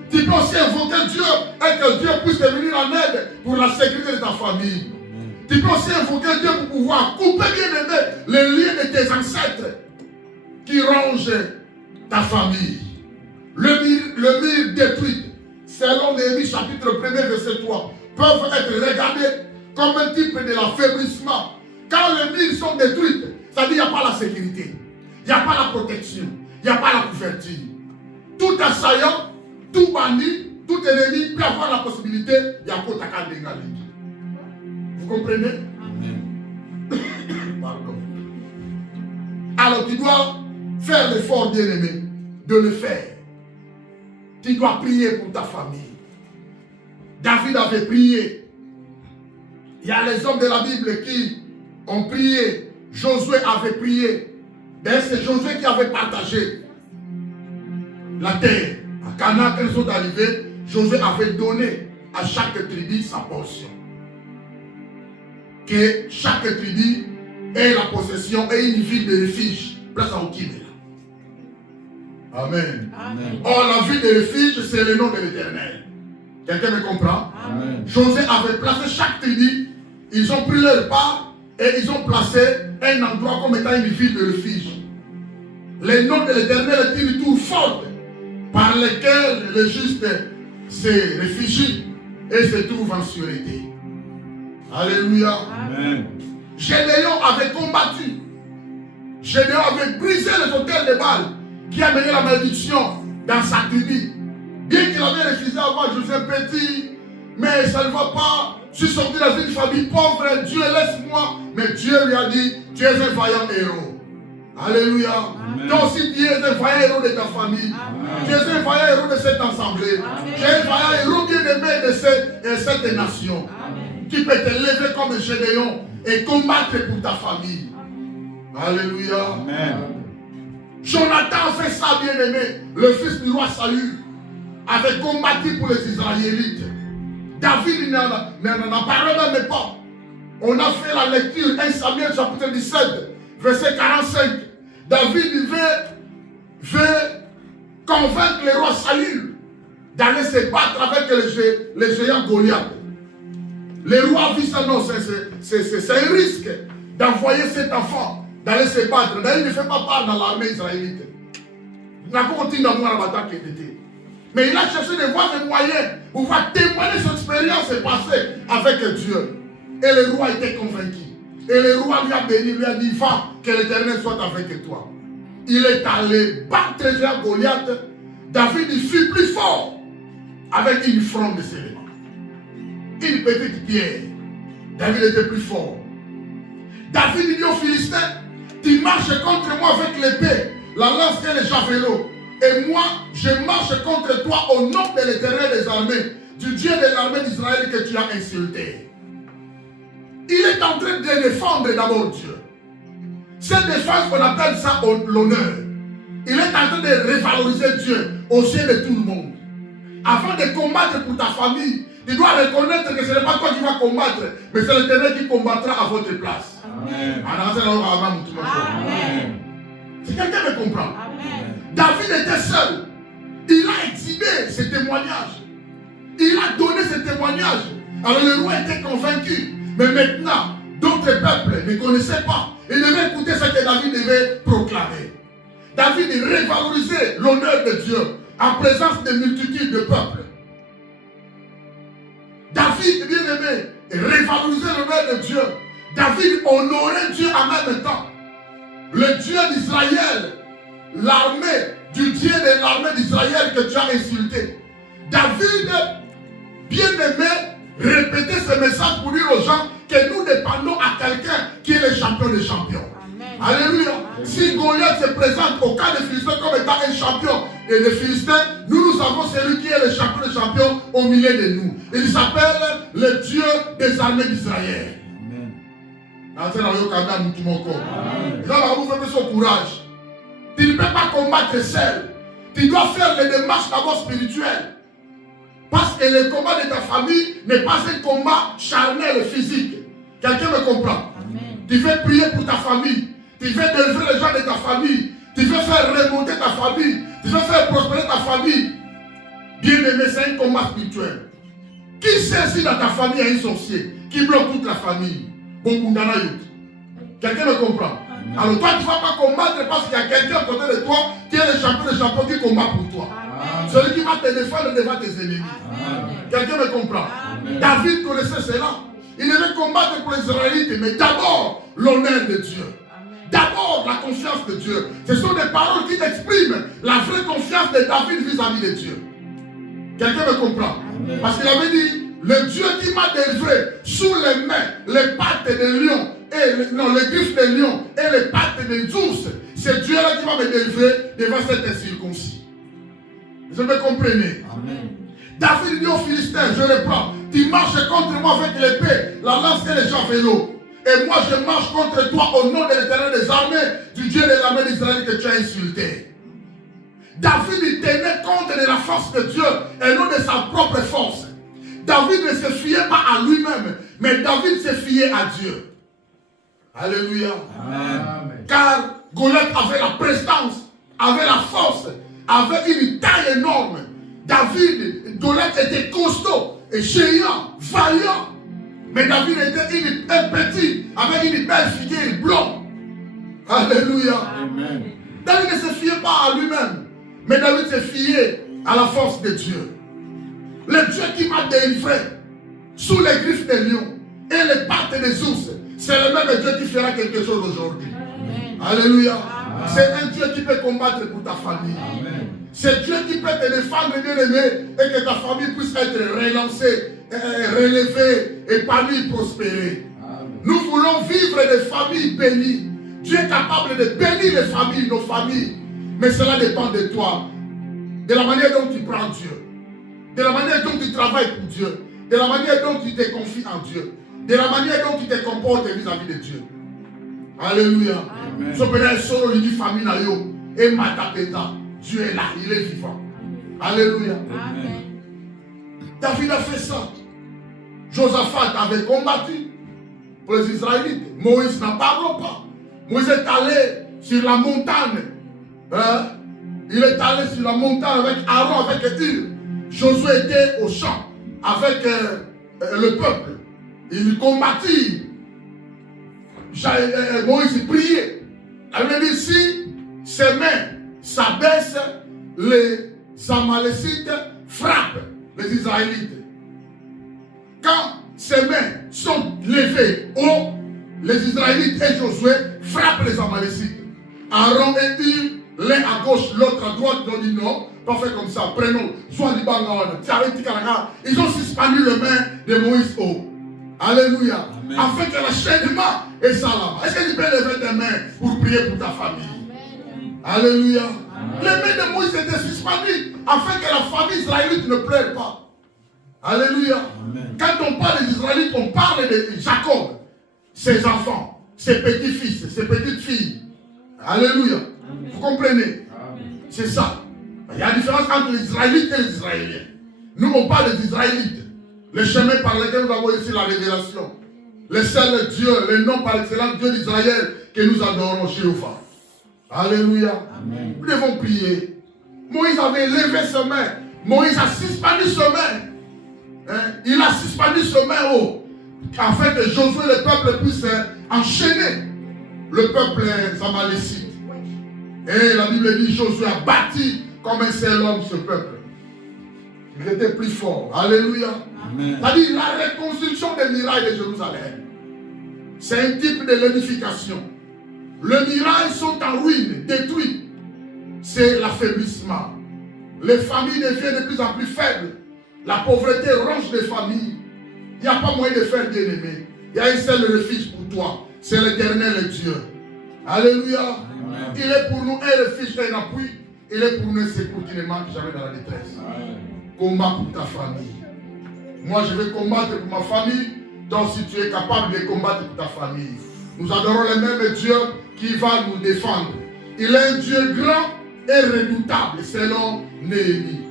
Tu peux aussi invoquer Dieu et que Dieu puisse te venir en aide pour la sécurité de ta famille. Tu peux aussi invoquer Dieu pour pouvoir couper, bien-aimé, les liens de tes ancêtres qui rongent ta famille. Le mur détruit, selon Néhémie chapitre 1 verset 3, peuvent être regardés comme un type de l'affaiblissement. Quand les murs sont détruits, c'est-à-dire qu'il n'y a pas la sécurité, il n'y a pas la protection, il n'y a pas la couverture. Tout assaillant, tout bandit, tout ennemi peut avoir la possibilité, il y a pas de dégager. Vous comprenez? Amen. Pardon. Alors tu dois faire l'effort, bien-aimé, de le faire. Tu dois prier pour ta famille. David avait prié. Il y a les hommes de la Bible qui ont prié. Josué avait prié. D'ailleurs, c'est Josué qui avait partagé la terre. À Canaan, quand ils sont arrivés, Josué avait donné à chaque tribu sa portion. Que chaque tribu ait la possession et une ville de refuge. Place à Okimela. Amen. Amen. Or, la ville de refuge, c'est le nom de l'Éternel. Quelqu'un me comprend? Amen. Josué avait placé chaque tribu, ils ont pris leur part et ils ont placé un endroit comme étant une ville de refuge. Le nom de l'Éternel est une tour forte par laquelle le juste se réfugie et se trouve en sûreté. Alléluia. Amen. Gédéon avait combattu. Gédéon avait brisé les autels de Baal qui a mené la malédiction dans sa tribu. Bien qu'il avait refusé avant, je suis petit, mais ça ne va pas. Je suis sorti dans une famille pauvre, Dieu laisse-moi. Mais Dieu lui a dit, tu es un vaillant héros. Alléluia. Amen. Toi aussi, tu es un vaillant héros de ta famille. Amen. Tu es un vaillant héros de cette assemblée. Amen. Tu es un vaillant héros bien aimé de cette nation. Amen. Tu peux te lever comme Gédéon et combattre pour ta famille. Amen. Alléluia. Amen. Jonathan fait ça, bien aimé. Le fils du roi Saül avait combattu pour les Israélites. David n'en parlait même pas. On a fait la lecture 1 Samuel chapitre 17, verset 45. David veut convaincre le roi Saül d'aller se battre avec les géants Goliath. Le roi a vu ça, non, c'est un risque d'envoyer cet enfant d'aller se battre. D'ailleurs, il ne fait pas part dans l'armée israélite. Il n'a pas continué dans la bataille qu'il était. Mais il a cherché des voies et moyens pour pouvoir témoigner son expérience passée avec Dieu. Et le roi était convaincu. Et le roi lui a béni, lui a dit, va, que l'Éternel soit avec toi. Il est allé battre le géant Goliath. David il fut plus fort avec une fronde de célébrant. Une petite pierre. David était plus fort. David dit aux Philistins, tu marches contre moi avec l'épée, la lance et le javelot. Et moi, je marche contre toi au nom de l'Éternel des armées, du Dieu de l'armée d'Israël que tu as insulté. Il est en train de défendre d'abord Dieu. Cette défense, on appelle ça l'honneur. Il est en train de revaloriser Dieu aux yeux de tout le monde. Avant de combattre pour ta famille, tu dois reconnaître que ce n'est pas toi qui vas combattre, mais c'est l'Éternel qui combattra à votre place. Amen. Amen. Si quelqu'un me comprend. Amen. David était seul. Il a exhibé ce témoignage. Il a donné ce témoignage. Alors le roi était convaincu. Mais maintenant, d'autres peuples ne connaissaient pas. Ils devaient écouter ce que David devait proclamer. David revalorisait l'honneur de Dieu en présence de multitudes de peuples. David, bien aimé, revalorisait l'honneur de Dieu. David honorait Dieu en même temps. Le Dieu d'Israël, l'armée, du Dieu de l'armée d'Israël que tu as insulté. David, bien aimé, répétait ce message pour dire aux gens que nous dépendons à quelqu'un qui est le champion des champions. Amen. Alléluia. Amen. Si Goliath se présente au cas des Philistins comme étant un champion et les Philistins, nous avons celui qui est le champion des champions au milieu de nous. Il s'appelle le Dieu des armées d'Israël. Amen. Courage. Tu ne peux pas combattre seul. Tu dois faire les démarches d'abord spirituelles. Parce que le combat de ta famille n'est pas un combat charnel physique. Quelqu'un me comprend? Amen. Tu veux prier pour ta famille. Tu veux délivrer les gens de ta famille. Tu veux faire remonter ta famille. Tu veux faire prospérer ta famille. Bien aimé, c'est un combat spirituel. Qui sait si dans ta famille il y a un sorcier qui bloque toute la famille? Quelqu'un me comprend? Amen. Alors toi tu ne vas pas combattre parce qu'il y a quelqu'un à côté de toi qui est le champion des champions qui combat pour toi. Amen. Celui qui va te défendre devant tes ennemis. Quelqu'un me comprend? Amen. David connaissait cela. Il devait combattre pour les Israélites, mais d'abord l'honneur de Dieu. D'abord la confiance de Dieu. Ce sont des paroles qui expriment la vraie confiance de David vis-à-vis de Dieu. Quelqu'un me comprend? Amen. Parce qu'il avait dit, le Dieu qui m'a délivré sous les mains, les pattes des lions, les griffes des lions et les pattes des ours, c'est Dieu-là qui va me délivrer devant cette circoncis. Vous me comprenez? Amen. David dit aux Philistins, je reprends, tu marches contre moi avec l'épée, la lance et le javelot. Et moi je marche contre toi au nom de l'Éternel des armées, du Dieu de l'armée d'Israël que tu as insulté. David il tenait compte de la force de Dieu et non de sa propre force. David ne se fiait pas à lui-même, mais David se fiait à Dieu. Alléluia. Amen. Car Goliath avait la prestance, avait la force, avait une taille énorme. Goliath était costaud et géant, vaillant. Mais David était un petit, avec une belle figure blonde. Alléluia. Amen. David ne se fiait pas à lui-même, mais David se fiait à la force de Dieu. Le Dieu qui m'a délivré sous les griffes des lions et les pattes des ours, c'est le même Dieu qui fera quelque chose aujourd'hui. Alléluia. C'est un Dieu qui peut combattre pour ta famille. Amen. C'est Dieu qui peut te défendre, bien-aimé, et que ta famille puisse être relancée, relevée, épanouie, prospérer. Nous voulons vivre des familles bénies. Dieu est capable de bénir les familles, nos familles. Mais cela dépend de toi. De la manière dont tu prends Dieu. De la manière dont tu travailles pour Dieu. De la manière dont tu te confies en Dieu. De la manière dont tu te comportes vis-à-vis de Dieu. Alléluia. Et Matapeta, Dieu est là, il est vivant. Alléluia. Amen. David a fait ça. Josaphat avait combattu pour les Israélites. Moïse n'en parle pas. Moïse est allé sur la montagne. Il est allé sur la montagne avec Aaron, avec Hur. Josué était au champ avec le peuple. Il combattit. Moïse priait. Elle me dit, si ses mains s'abaissent, les Amalécites frappent les Israélites. Quand ses mains sont levées haut, les Israélites et Josué frappent les Amalécites. Aaron et Hur, l'un à gauche, l'autre à droite, ils ont dit non, pas fait comme ça, prenons, soit ils ont suspendu les mains de Moïse haut. Alléluia. Amen. Afin que l'enchaînement est ça là-bas. Est-ce que tu peux lever tes mains pour prier pour ta famille? Amen. Alléluia. Amen. Les mains de Moïse étaient suspendues afin que la famille israélite ne pleure pas. Alléluia. Amen. Quand on parle des Israélites, on parle de Jacob, ses enfants, ses petits-fils, ses petites-filles. Alléluia. Amen. Vous comprenez? C'est ça. Il y a une différence entre les Israélites et les Israéliens. Nous, on parle des Israélites. Le chemin par lequel nous avons ici la révélation. Le seul Dieu, le nom par excellence Dieu d'Israël que nous adorons, Jéhovah. Alléluia. Amen. Nous devons prier. Moïse avait levé ses mains. Moïse a suspendu ses mains. Il a suspendu ses mains haut. Afin que Josué, le peuple, puisse enchaîner le peuple amalécite. Et la Bible dit Josué a bâti comme un seul homme ce peuple. Il était plus fort. Alléluia. C'est-à-dire la reconstruction des murailles de Jérusalem. C'est un type de l'édification. Les murailles sont en ruine, détruites. C'est l'affaiblissement. Les familles deviennent de plus en plus faibles. La pauvreté ronge les familles. Il n'y a pas moyen de faire bien-aimé. Il y a un seul refuge pour toi. C'est l'Éternel Dieu. Alléluia. Amen. Il est pour nous un refuge et un appui. Il est pour nous un secours qui ne manque jamais dans la détresse. Amen. Combat pour ta famille. Moi, je vais combattre pour ma famille. Donc, si tu es capable de combattre pour ta famille, nous adorons le même Dieu qui va nous défendre. Il est un Dieu grand et redoutable, selon Néhémie.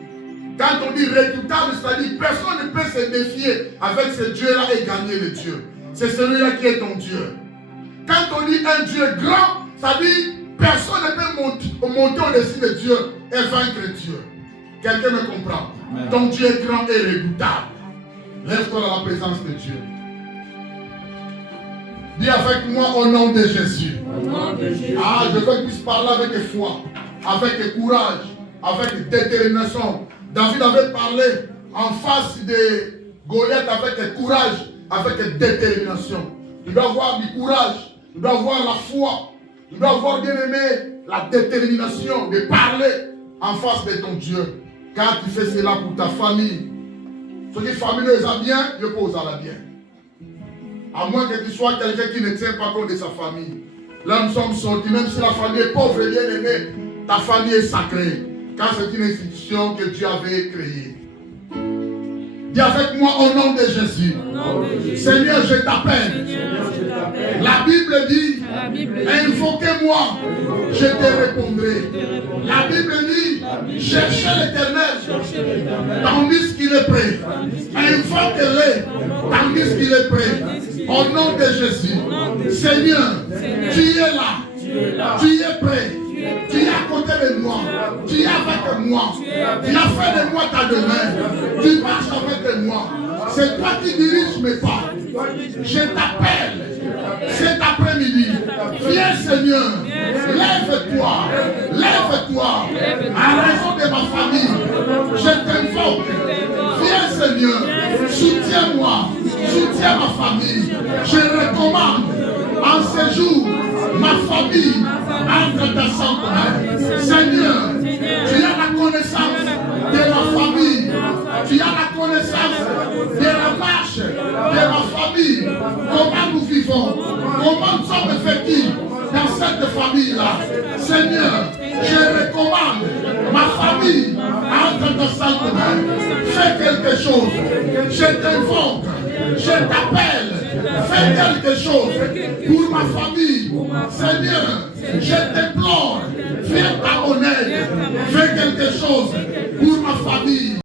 Quand on dit redoutable, c'est-à-dire personne ne peut se défier avec ce Dieu-là et gagner le Dieu. C'est celui-là qui est ton Dieu. Quand on dit un Dieu grand, c'est-à-dire personne ne peut monter au-dessus de Dieu et vaincre Dieu. Quelqu'un me comprend? Amen. Ton Dieu est grand et redoutable. Lève-toi dans la présence de Dieu. Dis avec moi au nom de Jésus. Au nom de Jésus. Ah, je veux que tu puisses parler avec foi, avec courage, avec détermination. David avait parlé en face de Goliath avec courage, avec détermination. Tu dois avoir du courage, tu dois avoir la foi, tu dois avoir, bien aimé, la détermination de parler en face de ton Dieu. Car tu fais cela pour ta famille. Ce qui famille est bien, Dieu pose à la bien. À moins que tu sois quelqu'un qui ne tient pas compte de sa famille. Là, nous sommes sortis, même si la famille est pauvre et bien aimée, ta famille est sacrée. Car c'est une institution que Dieu avait créée. Dis avec moi au nom de Jésus. Seigneur, je t'appelle. La Bible dit, invoquez-moi, je te répondrai. La Bible dit, cherchez l'Éternel, tandis qu'il est prêt. Invoquez-le, tandis qu'il est prêt. Au nom de Jésus. Seigneur, tu es là. Tu es prêt. Tu es à côté de moi. Tu es avec moi. Tu as fait de moi ta demeure. Tu marches avec moi. C'est toi qui diriges mes pas. Je t'appelle cet après-midi. Viens Seigneur. Lève-toi. Lève-toi. À raison de ma famille. Je t'invoque. Viens Seigneur. Soutiens-moi. Soutiens ma famille. Je recommande en ce jour ma famille entre ta santé. Seigneur, tu as la connaissance connaissance de ma famille. Tu as la connaissance de la marche de ma famille. Comment nous vivons, comment nous sommes effectifs dans cette famille-là. Seigneur, je recommande ma famille entre ta sainte main. Fais quelque chose. Je t'invoque, je t'appelle. Fais quelque chose pour ma famille. Seigneur, je t'implore. Viens à mon aide. Fais quelque chose